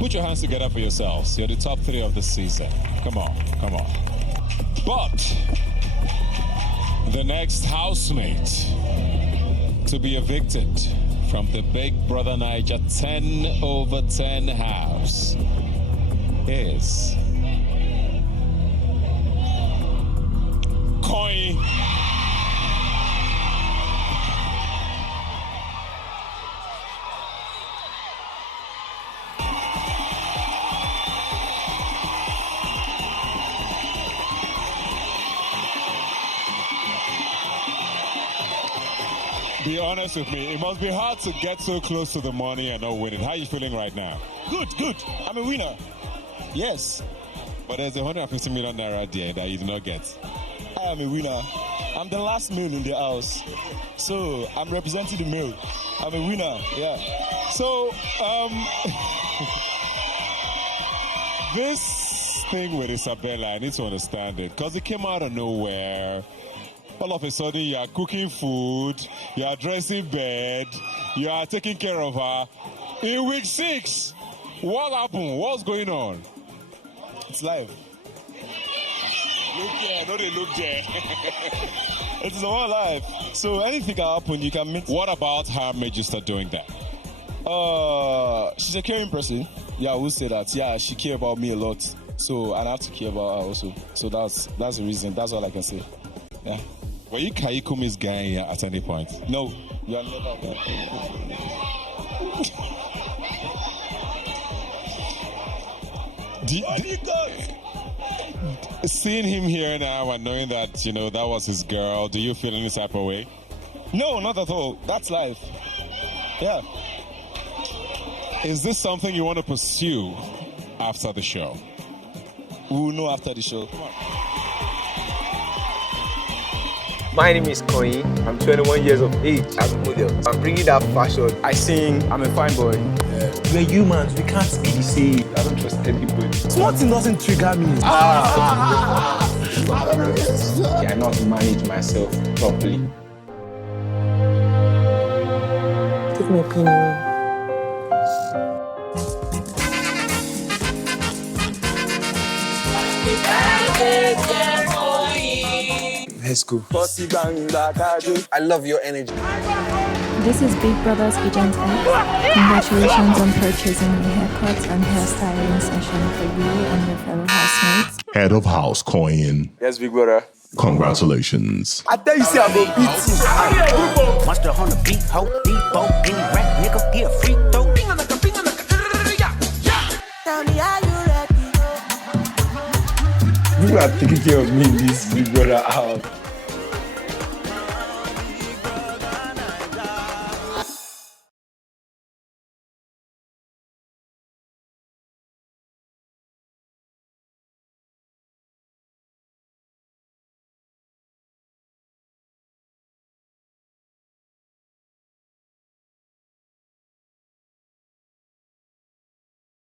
Put your hands together for yourselves. You're the top 3 of the season. Come on, come on. But the next housemate to be evicted from the Big Brother Naija 10/10 house is Koyin. Be honest with me, it must be hard to get so close to the money and not win it. How are you feeling right now? Good. I'm a winner. Yes. But there's 150 million naira there that you did not get. I am a winner. I'm the last male in the house. So I'm representing the male. I'm a winner. Yeah. So, this thing with Isabella, I need to understand it. Because it came out of nowhere. All of a sudden, you are cooking food, you are dressing bed, you are taking care of her. In week 6, what happened? What's going on? It's live. Look there, no, they look there. It's all live. So anything can happen. You can meet. What about her made you start doing that? She's a caring person. Yeah, I will say that. Yeah, she cares about me a lot. So, and I have to care about her also. So that's the reason. That's all I can say. Yeah. Were you Kaikumi's guy at any point? No, you are never. Seeing him here now and knowing that, you know, that was his girl, do you feel any type of way? No, not at all. That's life. Yeah. Is this something you want to pursue after the show? We will know after the show. My name is Koyin. I'm 21 years of age. I'm a model. I'm bringing that fashion. I sing. I'm a fine boy. We're humans. We can't be the same. I don't trust anybody. Small thing doesn't trigger me. I know how to manage myself properly. Give me a opinion. Let's go. I love your energy. This is Big Brother's Agent X. Congratulations on purchasing a haircut and hairstyling session for you and your fellow housemates. Head of house, Koyin. Yes, big brother. Congratulations. I tell you, see, I'm going to beat you. Monster on the beat, ho, depot, any rap nigga, get a free throw. Tell me, are you ready? You are taking care of me in this big brother house.